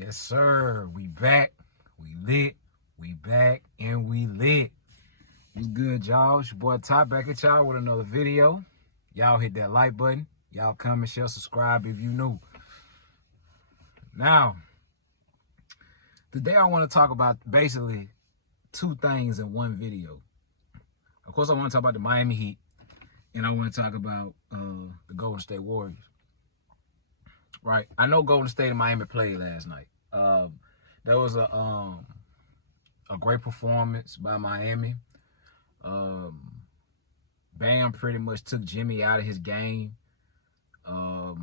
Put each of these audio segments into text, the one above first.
Yes, sir. We back. We lit. We back and we lit. What's good, y'all? It's your boy Ty back at y'all with another video. Y'all hit that like button. Y'all comment, share, subscribe if you new. Now, today I want to talk about basically two things in one video. Of course, I want to talk about the Miami Heat, and I want to talk about the Golden State Warriors. Right? I know Golden State and Miami played last night. There was a great performance by Miami. Bam pretty much took Jimmy out of his game. I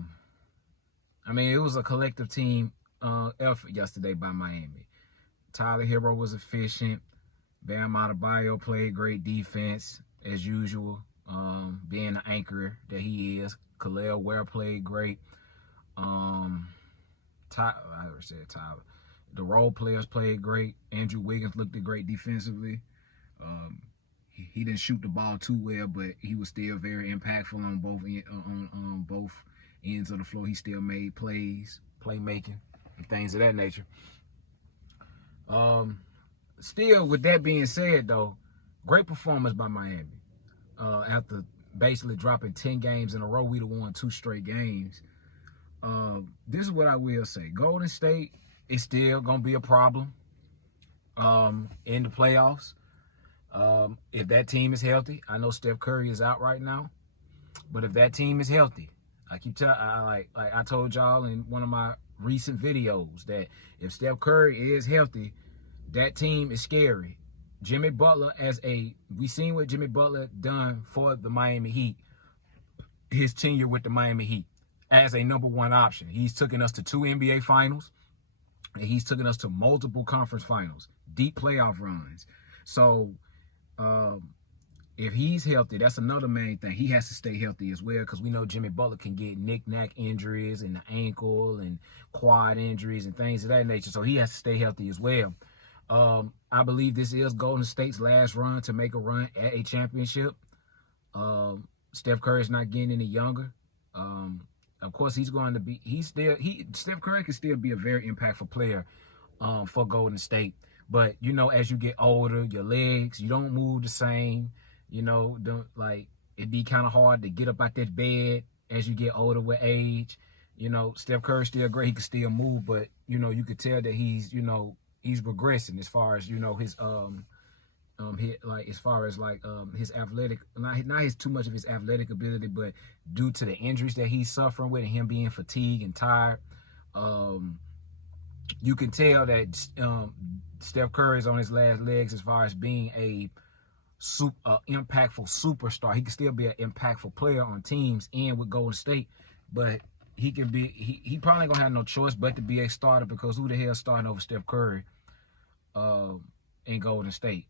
mean, it was a collective team effort yesterday by Miami. Tyler Hero was efficient. Bam Adebayo played great defense as usual, being the anchor that he is. Kel'el Ware played great. I already said Tyler. The role players played great. Andrew Wiggins looked great defensively. He didn't shoot the ball too well, but he was still very impactful on both ends of the floor. He still made plays, playmaking, and things of that nature. Still, with that being said, though, great performance by Miami. After basically dropping 10 games in a row, we'd have won 2 straight games. This is what I will say. Golden State is still going to be a problem in the playoffs. If that team is healthy, I know Steph Curry is out right now, but if that team is healthy, I keep telling, like I told y'all in one of my recent videos, that if Steph Curry is healthy, that team is scary. Jimmy Butler, we seen what Jimmy Butler done for the Miami Heat, his tenure with the Miami Heat, as a #1 option. He's taken us to 2 NBA finals, and he's taken us to multiple conference finals, deep playoff runs. So, if he's healthy, that's another main thing. He has to stay healthy as well, because we know Jimmy Butler can get knick-knack injuries and the ankle and quad injuries and things of that nature. So he has to stay healthy as well. I believe this is Golden State's last run to make a run at a championship. Steph Curry is not getting any younger. Of course, Steph Curry can still be a very impactful player for Golden State. But, you know, as you get older, your legs, you don't move the same. You know, it'd be kind of hard to get up out that bed as you get older with age. You know, Steph Curry's still great. He can still move, but, you know, you could tell that he's regressing as far as, his his athletic, not his too much of his athletic ability, but due to the injuries that he's suffering with and him being fatigued and tired, you can tell that Steph Curry is on his last legs as far as being a impactful superstar. He can still be an impactful player on teams and with Golden State, but he probably ain't gonna have no choice but to be a starter, because who the hell starting over Steph Curry in Golden State?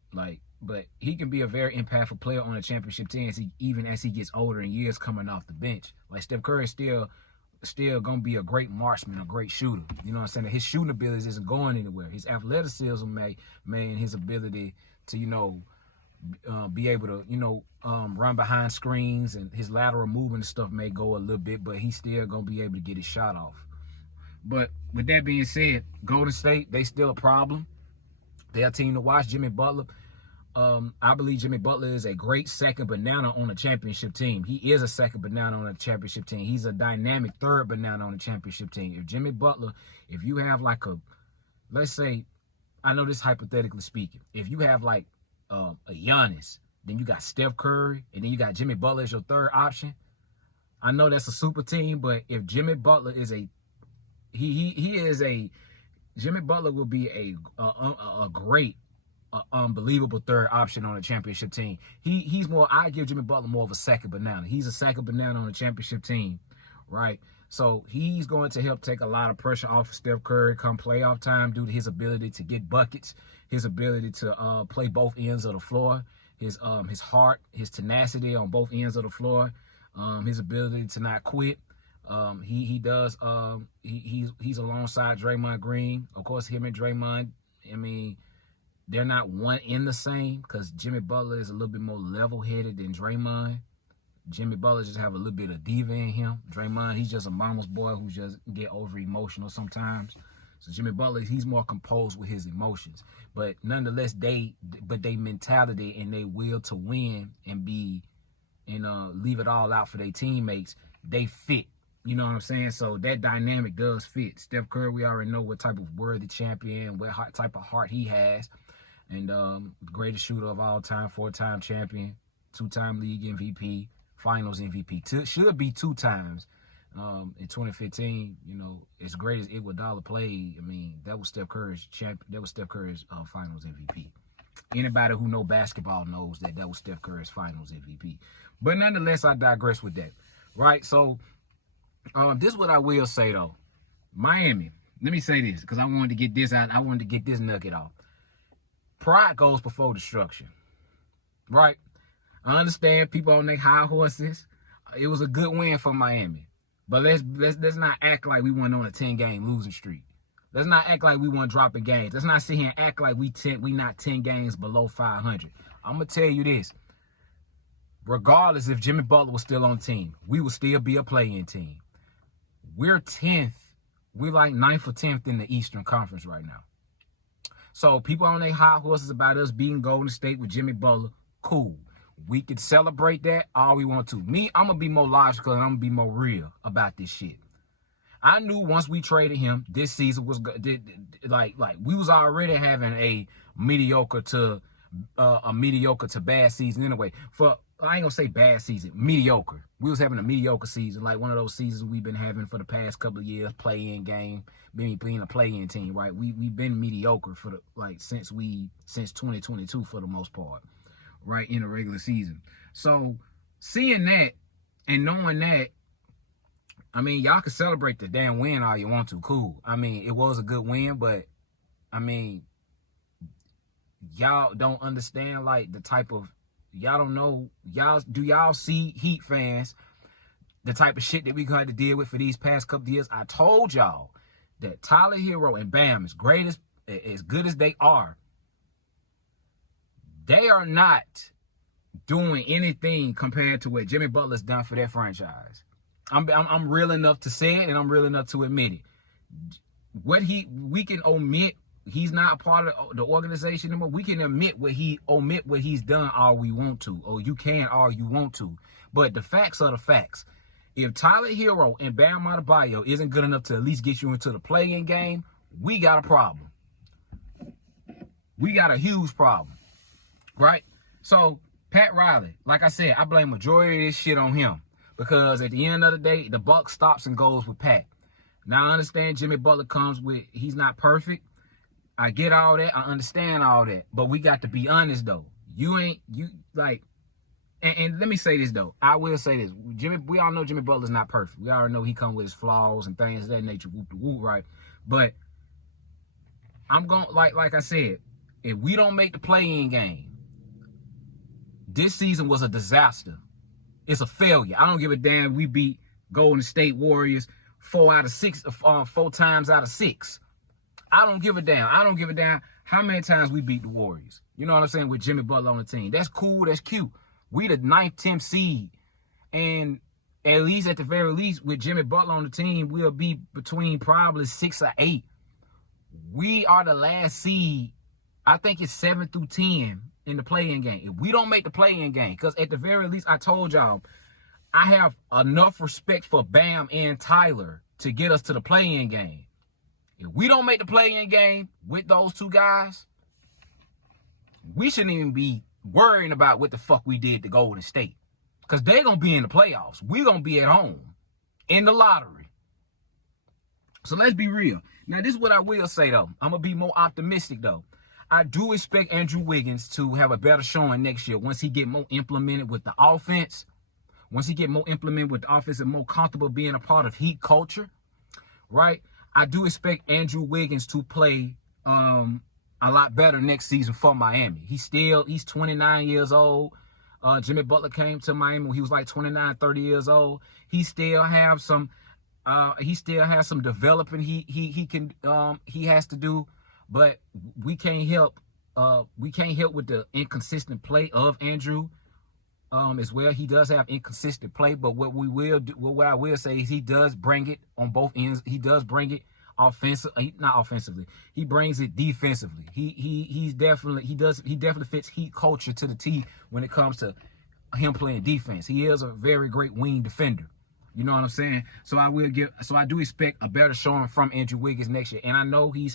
But he can be a very impactful player on a championship team even as he gets older and years coming off the bench. Like, Steph Curry is still gonna be a great marksman, a great shooter. You know what I'm saying? His shooting abilities isn't going anywhere. His athleticism, and his ability to, be able to, run behind screens, and his lateral movement and stuff may go a little bit, but he's still gonna be able to get his shot off. But with that being said, Golden State, they still a problem. They're a team to watch. Jimmy Butler, I believe Jimmy Butler is a great second banana on a championship team. He is a second banana on a championship team. He's a dynamic third banana on a championship team. If Jimmy Butler, if you have let's say, I know this hypothetically speaking, if you have a Giannis, then you got Steph Curry, and then you got Jimmy Butler as your third option. I know that's a super team, but if Jimmy Butler is Jimmy Butler will be a great, unbelievable third option on a championship team. I give Jimmy Butler more of a second banana. He's a second banana on a championship team, right? So he's going to help take a lot of pressure off of Steph Curry come playoff time, due to his ability to get buckets, his ability to play both ends of the floor, his heart, his tenacity on both ends of the floor, his ability to not quit. He's alongside Draymond Green. Of course, him and Draymond, they're not one in the same, because Jimmy Butler is a little bit more level-headed than Draymond. Jimmy Butler just have a little bit of diva in him. Draymond, he's just a mama's boy who just get over emotional sometimes. So Jimmy Butler, he's more composed with his emotions. But nonetheless, they mentality and they will to win and leave it all out for their teammates, they fit. You know what I'm saying? So that dynamic does fit. Steph Curry, we already know what type of worthy champion, what type of heart he has. And greatest shooter of all time, 4-time champion, 2-time league MVP, finals MVP. Should be 2 times. In 2015, you know, as great as Iguodala played, I mean, that was Steph Curry's finals MVP. Anybody who know basketball knows that was Steph Curry's finals MVP. But nonetheless, I digress with that. Right? So, this is what I will say, though. Miami, let me say this, because I wanted to get this out. I wanted to get this nugget off. Pride goes before destruction. Right? I understand people on their high horses. It was a good win for Miami. But let's not act like we went on a 10-game losing streak. Let's not act like we weren't dropping games. Let's not sit here and act like we not 10 games below 500. I'm going to tell you this. Regardless if Jimmy Butler was still on the team, we would still be a play-in team. We're 10th. We're like 9th or 10th in the Eastern Conference right now. So people on their high horses about us beating Golden State with Jimmy Butler, cool. We could celebrate that all we want to. Me, I'm going to be more logical and I'm going to be more real about this shit. I knew once we traded him, this season was like we was already having a mediocre to bad season anyway. I ain't gonna say bad season, mediocre. We was having a mediocre season, like one of those seasons we've been having for the past couple of years, play-in game, being a play-in team, right? We've been mediocre for since 2022 for the most part, right, in the regular season. So seeing that and knowing that, I mean, y'all can celebrate the damn win all you want to. Cool. I mean, it was a good win, but, I mean, y'all don't understand, like, the type of, y'all don't know, do y'all see Heat fans, the type of shit that we had to deal with for these past couple of years? I told y'all that Tyler Hero and Bam, as good as they are not doing anything compared to what Jimmy Butler's done for their franchise. I'm real enough to say it, and I'm real enough to admit it. We can omit, he's not a part of the organization anymore. We can omit what he's done all we want to, or you can all you want to. But the facts are the facts. If Tyler Hero and Bam Adebayo isn't good enough to at least get you into the play-in game, we got a problem. We got a huge problem, right? So Pat Riley, like I said, I blame majority of this shit on him. Because at the end of the day, the buck stops and goes with Pat. Now, I understand Jimmy Butler comes with, he's not perfect. I get all that. I understand all that. But we got to be honest, though. And let me say this, though. I will say this. We all know Jimmy Butler's not perfect. We already know he comes with his flaws and things of that nature, whoop, right? But I'm going, like I said, if we don't make the play-in game, this season was a disaster. It's a failure. I don't give a damn. We beat Golden State Warriors 4 times out of 6. I don't give a damn. I don't give a damn how many times we beat the Warriors. You know what I'm saying? With Jimmy Butler on the team. That's cool. That's cute. We the 9th, 10th seed. And at the very least, with Jimmy Butler on the team, we'll be between probably 6 or 8. We are the last seed. I think it's 7 through 10. In the play-in game. If we don't make the play-in game, because at the very least, I told y'all, I have enough respect for Bam and Tyler to get us to the play-in game. If we don't make the play-in game with those two guys, we shouldn't even be worrying about what the fuck we did to Golden State. Because they're going to be in the playoffs. We're going to be at home in the lottery. So let's be real. Now, this is what I will say, though. I'm going to be more optimistic, though. I do expect Andrew Wiggins to have a better showing next year once he get more implemented with the offense. Once he get more implemented with the offense and more comfortable being a part of Heat culture, right? I do expect Andrew Wiggins to play a lot better next season for Miami. He's 29 years old. Jimmy Butler came to Miami when he was like 29, 30 years old. He still has some developing he has to do. But we can't help with the inconsistent play of Andrew as well. He does have inconsistent play, but what I will say is he does bring it on both ends. He does bring it not offensively. He brings it defensively. He definitely fits Heat culture to the T when it comes to him playing defense. He is a very great wing defender. You know what I'm saying? So I do expect a better showing from Andrew Wiggins next year. And I know he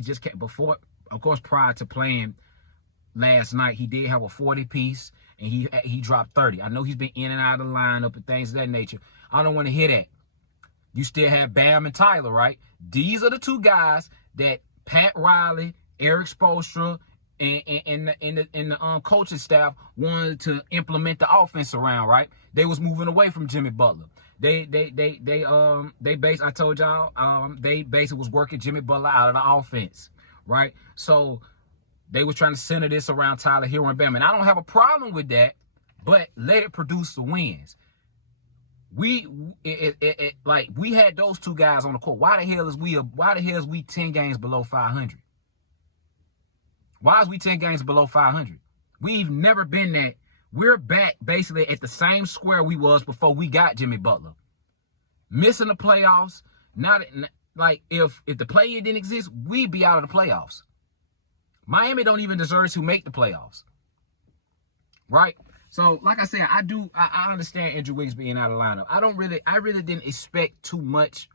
just kept before, of course, prior to playing last night, he did have a 40 piece and he dropped 30. I know he's been in and out of the lineup and things of that nature. I don't want to hear that. You still have Bam and Tyler, right? These are the two guys that Pat Riley, Eric Spoelstra, and the coaching staff wanted to implement the offense around, right? They was moving away from Jimmy Butler. They I told y'all, they basically was working Jimmy Butler out of the offense, right? So they was trying to center this around Tyler Hero and Bam. And I don't have a problem with that, but let it produce the wins. We had those two guys on the court. Why the hell is we 10 games below 500? Why is we 10 games below 500? We've never been that. We're back basically at the same square we was before we got Jimmy Butler. Missing the playoffs. If the play-in didn't exist, we'd be out of the playoffs. Miami don't even deserve to make the playoffs. Right? So, like I said, I understand Andrew Wiggins being out of lineup. I really didn't expect too much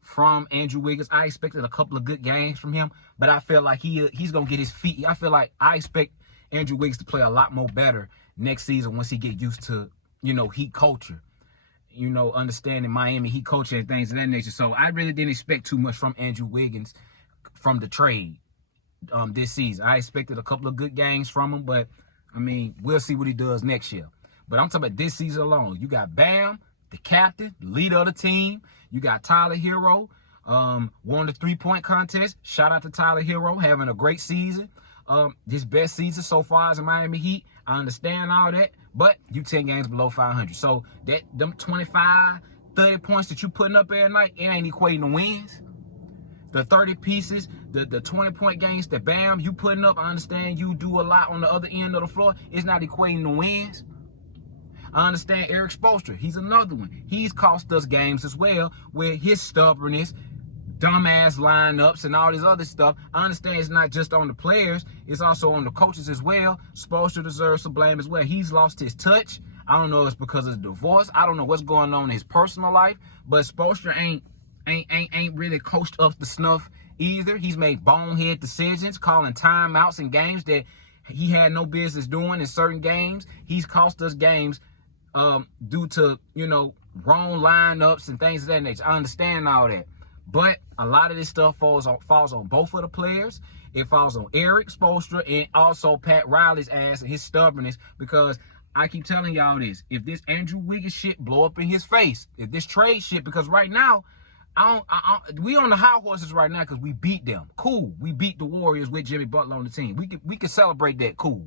from Andrew Wiggins. I expected a couple of good games from him, but I feel like he's going to get his feet. I expect Andrew Wiggins to play a lot more better next season once he get used to, Heat culture, understanding Miami Heat culture and things of that nature. So I really didn't expect too much from Andrew Wiggins from the trade this season. I expected a couple of good games from him, but we'll see what he does next year. But I'm talking about this season alone. You got Bam, the captain, the leader of the team. You got Tyler Hero, won the three-point contest. Shout out to Tyler Hero, having a great season. His best season so far as a Miami Heat. I understand all that, but you 10 games below 500. So them 25, 30 points that you putting up every night, it ain't equating to wins. The 30 pieces, the 20-point games that Bam you putting up, I understand you do a lot on the other end of the floor. It's not equating to wins. I understand Eric Spoelstra. He's another one. He's cost us games as well with his stubbornness, dumbass lineups, and all this other stuff. I understand it's not just on the players. It's also on the coaches as well. Spoelstra deserves some blame as well. He's lost his touch. I don't know if it's because of the divorce. I don't know what's going on in his personal life, but Spoelstra ain't really coached up to snuff either. He's made bonehead decisions, calling timeouts in games that he had no business doing in certain games. He's cost us games due to, wrong lineups and things of that nature. I understand all that. But a lot of this stuff falls on both of the players. It falls on Eric Spoelstra and also Pat Riley's ass and his stubbornness, because I keep telling y'all this. If this Andrew Wiggins shit blow up in his face, if this trade shit, because right now, we on the high horses right now because we beat them. Cool. We beat the Warriors with Jimmy Butler on the team. We can celebrate that. Cool.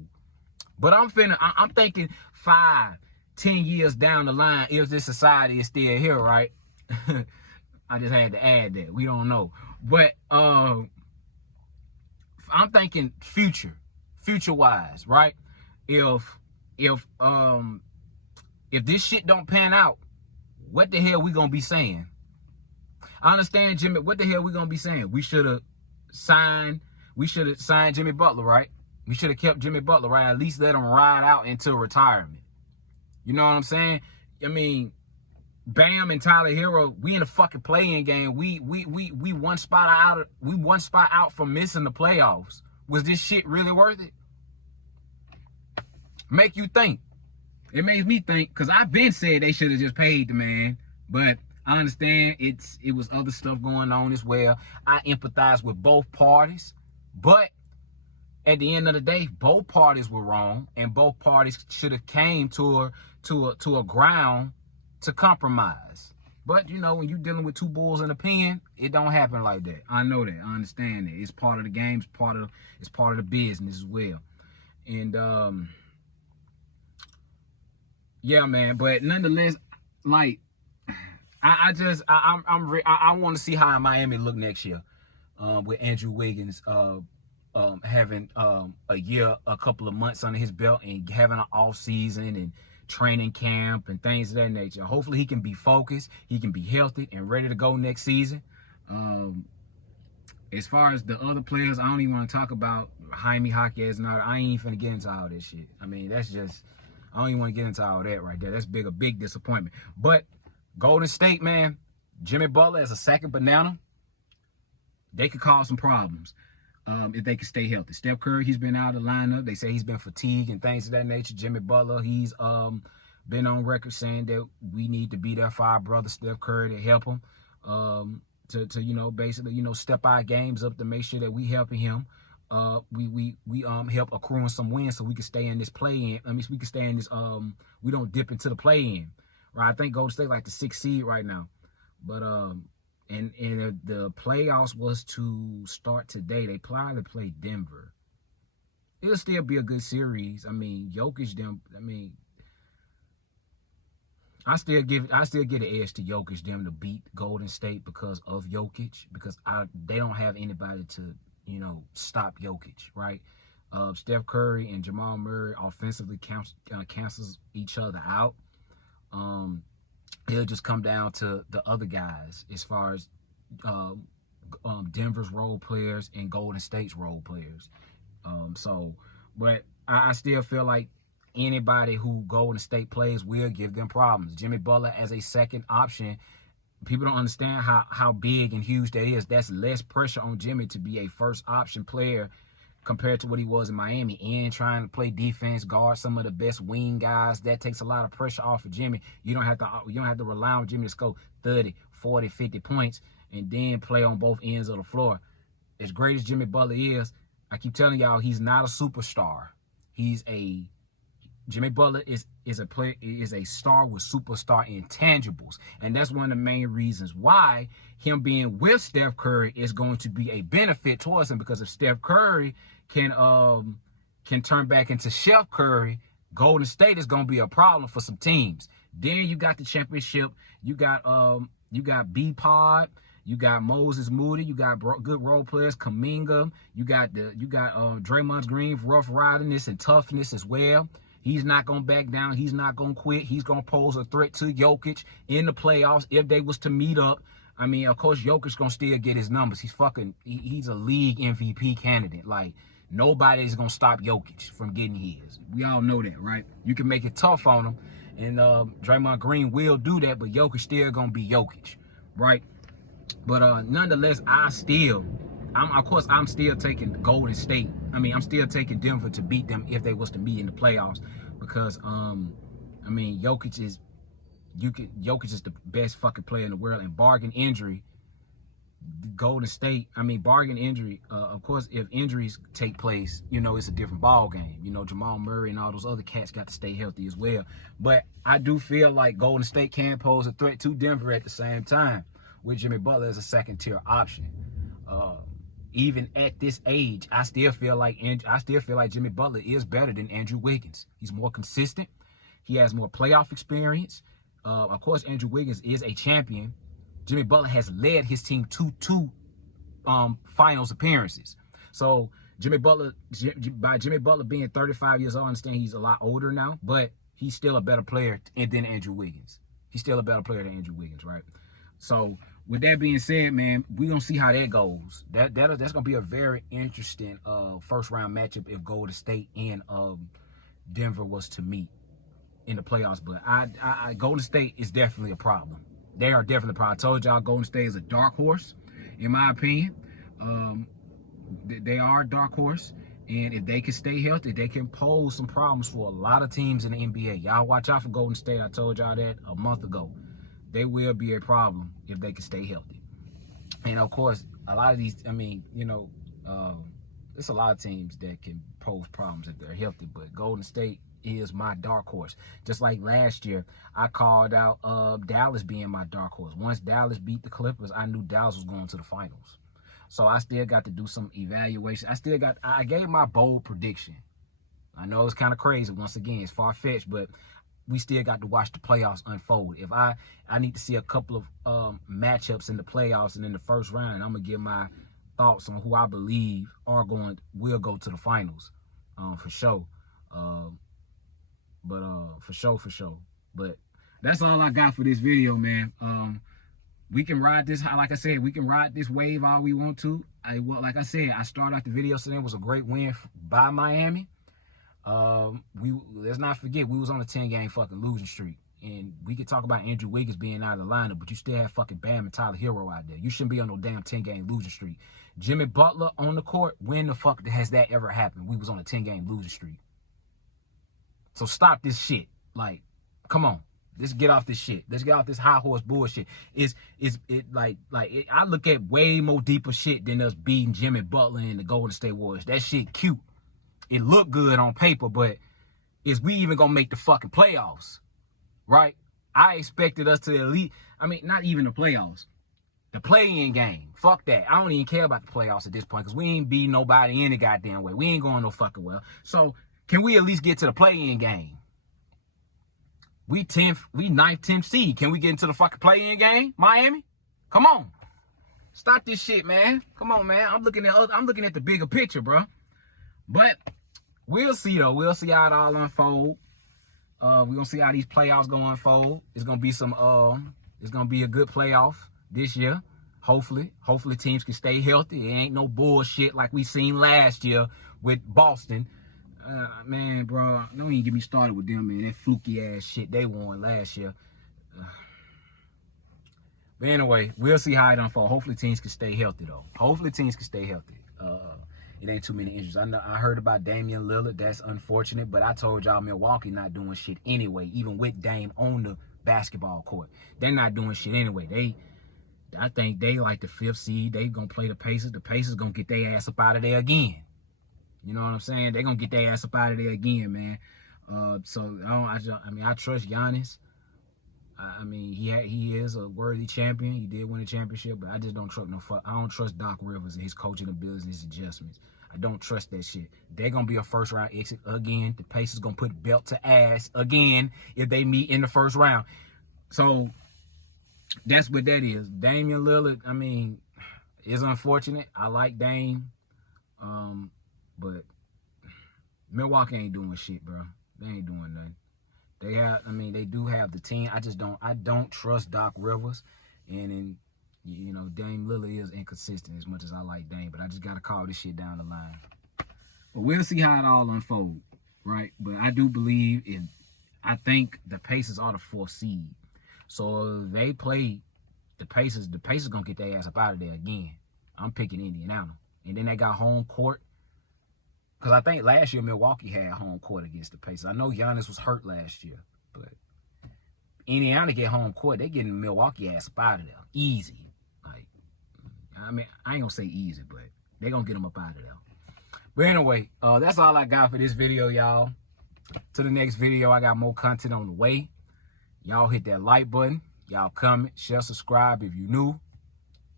But I'm thinking 5, 10 years down the line, if this society is still here, right? I just had to add that. We don't know. But I'm thinking future-wise, right? If this shit don't pan out, what the hell we gonna be saying? I understand, Jimmy. What the hell we gonna be saying? We should have signed Jimmy Butler, right? We should have kept Jimmy Butler, right? At least let him ride out until retirement. You know what I'm saying? Bam and Tyler Hero, we in a fucking play-in game. We one spot out from missing the playoffs. Was this shit really worth it? Make you think. It makes me think, because I've been said they should have just paid the man, but I understand it was other stuff going on as well. I empathize with both parties, but at the end of the day, both parties were wrong, and both parties should have came to a ground to compromise. But when you're dealing with two bulls in a pen, it don't happen like that. I know that. I understand that. It's part of the game. It's part of the business as well. And yeah, man. But nonetheless, I want to see how Miami look next year with Andrew Wiggins having a couple of months under his belt and having an off season and training camp and things of that nature. Hopefully he can be focused, he can be healthy and ready to go next season. As far as the other players, I don't even want to talk about Jaime Jaquez. I ain't even finna get into all this shit. I mean, that's just, I don't even want to get into all that right there. That's a big disappointment. But Golden State, man, Jimmy Butler as a second banana, they could cause some problems if they can stay healthy. Steph Curry, he's been out of the lineup. They say he's been fatigued and things of that nature. Jimmy Butler, he's been on record saying that we need to be there for our brother Steph Curry to help him. To you know, basically, you know, step our games up to make sure that we helping him. We help accruing some wins so we can stay in this play-in. I mean, we can stay in this we don't dip into the play-in. Right? I think Golden State like the 6th seed right now. But and the playoffs was to start today. They probably play Denver. It'll still be a good series. I mean, Jokic them, I mean, I still get an edge to Jokic them to beat Golden State because of Jokic, because they don't have anybody to, you know, stop Jokic, right? Steph Curry and Jamal Murray offensively cancels each other out. It'll just come down to the other guys as far as Denver's role players and Golden State's role players. But I still feel like anybody who Golden State plays will give them problems. Jimmy Butler as a second option, people don't understand how big and huge that is. That's less pressure on Jimmy to be a first option player compared to what he was in Miami, and trying to play defense, guard some of the best wing guys. That takes a lot of pressure off of Jimmy. You don't have to rely on Jimmy to score 30, 40, 50 points and then play on both ends of the floor. As great as Jimmy Butler is, I keep telling y'all, he's not a superstar. Jimmy Butler is a star with superstar intangibles. And that's one of the main reasons why him being with Steph Curry is going to be a benefit towards him, because if Steph Curry can turn back into Chef Curry, Golden State is going to be a problem for some teams. Then you got the championship. You got B-Pod. You got Moses Moody. You got good role players, Kuminga. You got Draymond Green, rough ridiness and toughness as well. He's not going to back down. He's not going to quit. He's going to pose a threat to Jokic in the playoffs if they was to meet up. I mean, of course, Jokic's going to still get his numbers. He's a league MVP candidate. Like, nobody's going to stop Jokic from getting his. We all know that, right? You can make it tough on him, and Draymond Green will do that, but Jokic still going to be Jokic, right? But nonetheless, I'm still taking Golden State. I mean, I'm still taking Denver to beat them if they was to meet in the playoffs, because I mean, Jokic is the best fucking player in the world, and bargain injury, Golden State, I mean, bargain injury, of course, if injuries take place, you know, it's a different ball game. You know, Jamal Murray and all those other cats got to stay healthy as well. But I do feel like Golden State can pose a threat to Denver at the same time, with Jimmy Butler as a second-tier option. Even at this age, I still feel like Jimmy Butler is better than Andrew Wiggins. He's more consistent. He has more playoff experience. Of course, Andrew Wiggins is a champion. Jimmy Butler has led his team to two finals appearances. So by Jimmy Butler being 35 years old, I understand he's a lot older now, but he's still a better player than Andrew Wiggins. He's still a better player than Andrew Wiggins, right? So with that being said, man, we're going to see how that goes. That's going to be a very interesting first-round matchup if Golden State and Denver was to meet in the playoffs. But Golden State is definitely a problem. They are definitely a problem. I told y'all Golden State is a dark horse, in my opinion. They are a dark horse. And if they can stay healthy, they can pose some problems for a lot of teams in the NBA. Y'all watch out for Golden State. I told y'all that a month ago. They will be a problem if they can stay healthy. And, of course, a lot of these, I mean, you know, there's a lot of teams that can pose problems if they're healthy. But Golden State is my dark horse. Just like last year, I called out Dallas being my dark horse. Once Dallas beat the Clippers, I knew Dallas was going to the finals. So I still got to do some evaluation. I gave my bold prediction. I know it's kind of crazy. Once again, it's far-fetched, but we still got to watch the playoffs unfold. If I need to see a couple of matchups in the playoffs and in the first round, I'm going to give my thoughts on who I believe will go to the finals for sure. But for sure. But that's all I got for this video, man. We can ride this, like I said, we can ride this wave all we want to. Like I said, I started out the video saying it was a great win by Miami. Let's not forget, we was on a 10-game fucking losing streak. And we could talk about Andrew Wiggins being out of the lineup, but you still have fucking Bam and Tyler Hero out there. You shouldn't be on no damn 10-game losing streak. Jimmy Butler on the court, when the fuck has that ever happened? We was on a 10-game losing streak. So stop this shit. Like, come on. Let's get off this shit. Let's get off this high horse bullshit. I look at way more deeper shit than us beating Jimmy Butler and the Golden State Warriors. That shit cute. It look good on paper, but is we even gonna make the fucking playoffs? Right? I expected us to at least, I mean, not even the playoffs. The play-in game. Fuck that. I don't even care about the playoffs at this point because we ain't beating nobody any goddamn way. We ain't going no fucking well. So, can we at least get to the play-in game? We 9th, 10th seed. Can we get into the fucking play-in game, Miami? Come on. Stop this shit, man. Come on, man. I'm looking at the bigger picture, bro. But we'll see, though. We'll see how it all unfold. We're gonna see how these playoffs gonna unfold. It's gonna be it's gonna be a good playoff this year. Hopefully teams can stay healthy. It ain't no bullshit like we seen last year with Boston. Man, bro, don't even get me started with them, man. That fluky ass shit they won last year. But anyway, we'll see how it unfolds. Hopefully teams can stay healthy, though. Hopefully teams can stay healthy. It ain't too many injuries. I heard about Damian Lillard. That's unfortunate, but I told y'all Milwaukee not doing shit anyway, even with Dame on the basketball court. They're not doing shit anyway. I think they like the 5th seed. They gonna play the Pacers. The Pacers gonna get their ass up out of there again. You know what I'm saying? They're gonna get their ass up out of there again, man. So I trust Giannis. I mean, he is a worthy champion. He did win a championship, but I just don't trust I don't trust Doc Rivers and his coaching abilities and his adjustments. I don't trust that shit. They're gonna be a first-round exit again. The Pacers gonna put belt to ass again if they meet in the first round. So that's what that is. Damian Lillard, I mean, is unfortunate. I like Dame, but Milwaukee ain't doing shit, bro. They ain't doing nothing. They do have the team. I don't trust Doc Rivers. And Dame Lillard is inconsistent as much as I like Dame, but I just got to call this shit down the line. But we'll see how it all unfolds, right? But I do believe I think the Pacers are the 4th seed. So if they play the Pacers going to get their ass up out of there again. I'm picking Indiana. And then they got home court. Because I think last year Milwaukee had home court against the Pacers. I know Giannis was hurt last year, but Indiana get home court, they getting Milwaukee ass up out of there. Easy. Like, I mean, I ain't gonna say easy, but they gonna get them up out of there. But anyway, that's all I got for this video, y'all. To the next video, I got more content on the way. Y'all hit that like button. Y'all comment, share, subscribe if you new.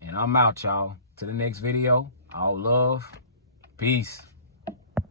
And I'm out, y'all. To the next video, all love. Peace.